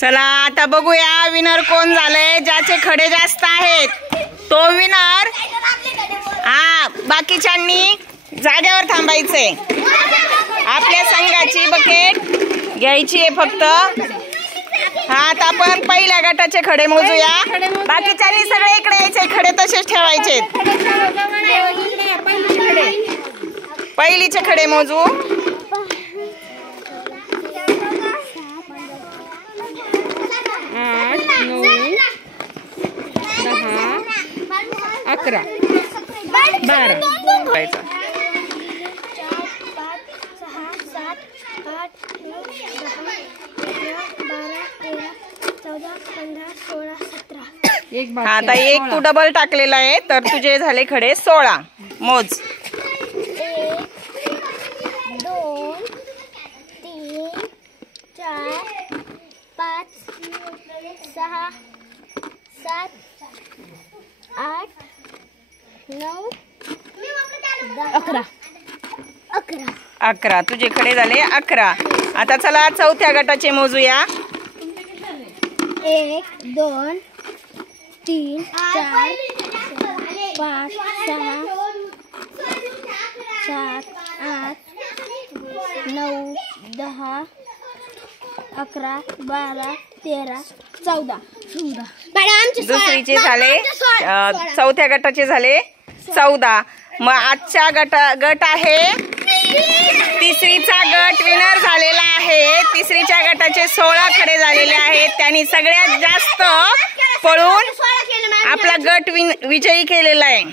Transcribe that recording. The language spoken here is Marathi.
चला आता बघूया विनर कोण झालंय। ज्याचे खडे जास्त आहेत तो विनर। हा, बाकीच्यांनी जागेवर थांबायचंय। आपल्या संघाची बकेट घ्यायची आहे फक्त। हा, आता आपण पहिल्या गटाचे खडे मोजूया। बाकीच्यांनी सगळे इकडे यायचे, खडे तसेच ठेवायचे। पहिलीचे खडे मोजू। 8, 9, 10, 11, 12, आता एक तू डबल टाकलेला आहे तर तुझे झाले खडे 16। मोज। 1, 2, 3, 4, 5, 6, 7, 8, 9, 10, 11। 11 तुझे खडे झाले 11। आता चला चौथ्या गटाचे मोजूया। 1, 2, 3, 4, 5, 6, 7, 8, 9, 10, 11, 12, 13, 14। दुसरीचे झाले चौथ्या गटाचे झाले 14। मग आजच्या गट आहे तिसरीचा गट विनर झालेला आहे। तिसरीच्या गटाचे 16 खडे झालेले आहेत। त्यांनी सगळ्यात जास्त पळून आपला गट विजयी केलेला आहे।